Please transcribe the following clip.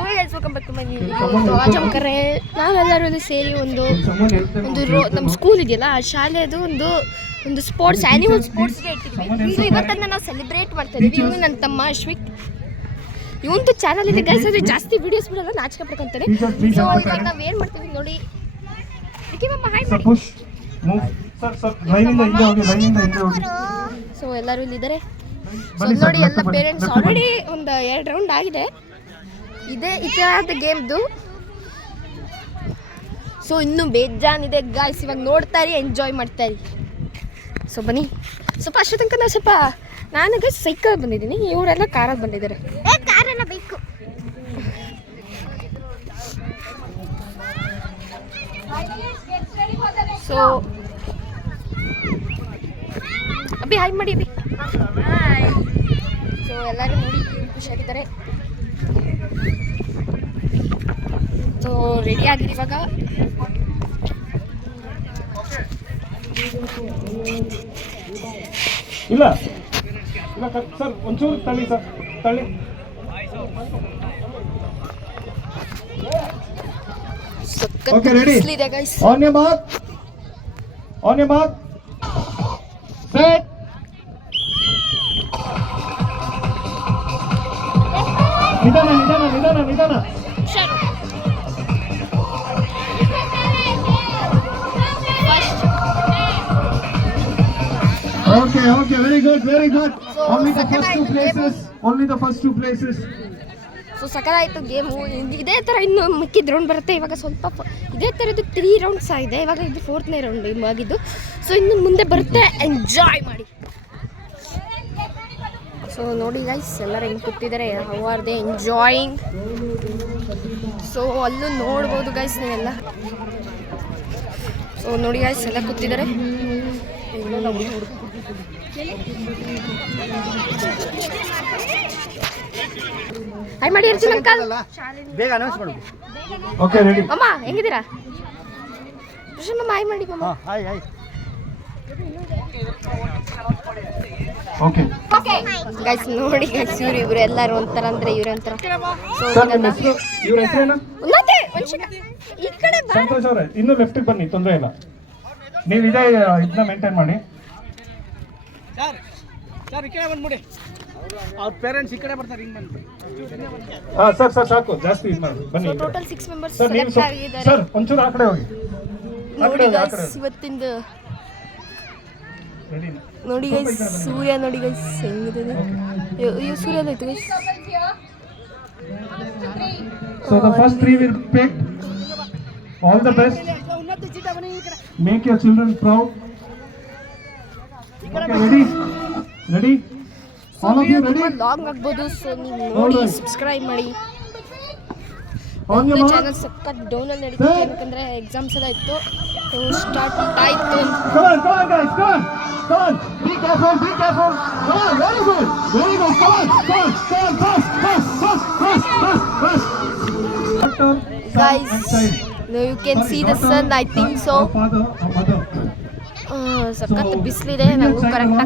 Welcome back to my video. ಜಮಕರೆ ನಾವೆಲ್ಲರೂ ಸೇರಿ ಒಂದು ನಮ್ಮ ಸ್ಕೂಲ್ ಇದೆಯಲ್ಲ ಆ ಶಾಲೆದು ಒಂದು ಸ್ಪೋರ್ಟ್ಸ್ ಆ್ಯನ್ಯುವಲ್ ಸ್ಪೋರ್ಟ್ಸ್ಗೆ ಇಟ್ಟಿದ್ವಿ. ಸೊ ಇವತ್ತನ್ನು ನಾವು ಸೆಲೆಬ್ರೇಟ್ ಮಾಡ್ತಾ ಇದ್ದೀವಿ. ಇವನು ನನ್ನ ತಮ್ಮ ಅಶ್ವಿಕ್. ಇವಂದು ಚಾನಲ್ ಇದೆ ಗೈಸ್, ಆದರೆ ಜಾಸ್ತಿ ವೀಡಿಯೋಸ್ ಬಿಡೋಲ್ಲ, ನಾಚಿಕೆ ಪಡ್ಕೊಂತಾರೆ. ಸೊ ಇವಾಗ ನಾವು ಏನು ಮಾಡ್ತೀವಿ ನೋಡಿ. ಸೊ ಎಲ್ಲರೂ ಇಲ್ಲಿದ್ದಾರೆ. ಸೊ ನೋಡಿ ಎಲ್ಲ ಪೇರೆಂಟ್ಸ್ ಆಲ್ರೆಡಿ ಒಂದು 2 ರೌಂಡ್ ಆಗಿದೆ. ಇದೇ ಗೇಮ್ದು. ಸೊ ಇನ್ನೂ ಬೇಜಾನಿದೆ ಗಾಯ್ಸ್, ಇವಾಗ ನೋಡ್ತಾರಿ, ಎಂಜಾಯ್ ಮಾಡ್ತಾರಿ. ಸೊ ಬನ್ನಿ. ಸ್ವಲ್ಪ ಅಷ್ಟು ತನಕ ನಾನು ಸೈಕಲ್ ಬಂದಿದ್ದೀನಿ, ಇವರೆಲ್ಲ ಕಾರಲ್ಲಿ ಬಂದಿದ್ದಾರೆ. ಕಾರೆಲ್ಲ ಬೇಕು. ಸೊ ಅಬ್ಬಿ ಹಾಯ್ ಮಾಡಿ ಅಬ್ಬಿ. ಸೊ ಎಲ್ಲರೂ ನೋಡಿ ಖುಷಿಯಾಗಿದ್ದಾರೆ. ಸೊ ರೆಡಿ ಆಗಿರಿ ಇವಾಗ. ಇಲ್ಲ ಇಲ್ಲ ಸರ್, ಒಂಚೂರು ತಳ್ಳಿ ಸರ್, ತಳ್ಳಿ. Okay ready. On your mark set. ನಿಧಾನ. Okay, very good. So, only the first two places. So ಸಕಲಾಯಿತು ಗೇಮು. ಇದೇ ಥರ ಇನ್ನು ಮಿಕ್ಕಿದ ರೌಂಡ್ ಬರುತ್ತೆ. ಇವಾಗ ಸ್ವಲ್ಪ ಇದೇ ಥರದ್ದು 3 ರೌಂಡ್ಸ್ ಆಗಿದೆ. ಇವಾಗ ಇದು 4ನೇ ರೌಂಡ್ ಆಗಿದ್ದು. ಸೊ ಇನ್ನು ಮುಂದೆ ಬರುತ್ತೆ, ಎಂಜಾಯ್ ಮಾಡಿ. ಸೊ ನೋಡಿ ಗೈಸ್, ಎಲ್ಲರೂ ಹೆಂಗೆ ಕೂತಿದ್ದಾರೆ, how are they enjoying. So ಅಲ್ಲೂ ನೋಡ್ಬೋದು ಗೈಸ್ ನೀವೆಲ್ಲ. ಸೊ ನೋಡಿ ಗೈಸ್, ಎಲ್ಲ ಕೂತಿದ್ದಾರೆ. ಹಾಯ್ ಮಾಡಿ ಅರ್ಜುನ್ ಅಂಕಲ್. ಬೇಗ ಅನೌನ್ಸ್ ಮಾಡು. Okay ready. ಅಮ್ಮ ಹೆಂಗಿದ್ದೀರಾ? ಕೃಷ್ಣ ಮಮ್ಮ ಹಾಯ್ ಮಾಡಿ ಮಮ್ಮ. ಹಾಯ್. ಓಕೆ ಗೈಸ್ ನೋಡಿ ಗೈಸ್, ಇವರು ಎಲ್ಲರೂ ಒಂಥರ ಅಂದ್ರೆ ಇವರಂತರ. ಸೊ ಇವ್ರ ಹೆಸರೇನು? ಈ ಕಡೆ ಸಂತೋಷ್ ಅವರೇ, ಇನ್ನೂ ಲೆಫ್ಟಿಗೆ ಬನ್ನಿ, ತೊಂದರೆ ಇಲ್ಲ. ನೀವು ಇದನ್ನ ಮೇಂಟೈನ್ ಮಾಡಿ ಸರ್. ಈ ಕಡೆ ಬಂದ್ಬಿಡಿ, ಅವ್ರ ಪೇರೆಂಟ್ಸ್ ಈ ಕಡೆ ಬರ್ತಾರೆ. ಹಿಂಗೆ ಬಂದು ಸರ್ ಸಾಕು, ಜಾಸ್ತಿ ಇದು ಮಾಡಿ ಬನ್ನಿ. ಟೋಟಲ್ 6 ಮೆಂಬರ್ಸ್ ಸರ್ ನೀವು ಆಗಿದ್ದಾರೆ. ಸರ್ ಒಂಚೂರು ಆ ಕಡೆ ಹೋಗಿ. ನೋಡಿ ಗೈಸ್, ಇವತ್ತಿಂದ ನೋಡಿ ಗೈಸ್, ಸೂರ್ಯ ನೋಡಿ ಗೈಸ್ ಹೆಂಗಿದೆ. ಅಯ್ಯೋ ಸೂರ್ಯ ಆಯ್ತು guys. So the first 3 will be picked. All the best. Make your children proud. Okay, ready? All of you ready? Long ಆಗ್ಬೋದು. ಸೊ ನೀವು ನೋಡಿ ಸಬ್ಸ್ಕ್ರೈಬ್ ಮಾಡಿ. On your mark. ಚಾನಲ್ ಸಕ್ಕತ್ ಡೌನ್ ಅಲ್ಲಿ ನಡೀತಿದೆ, ಯಾಕಂದ್ರೆ ಎಕ್ಸಾಮ್ಸ್ ಎಲ್ಲ ಇತ್ತು. ಸೊ ಸ್ಟಾರ್ಟ್ ಆಯ್ತು. Come on guys, come on. Be careful. Come on, very good. Come on, fast. Guys, now you can see the sun, I think so. Father or mother. ಸಕ್ಕತ್ ಬಿಸಿಲಿದೆ, ನನಗೂ correct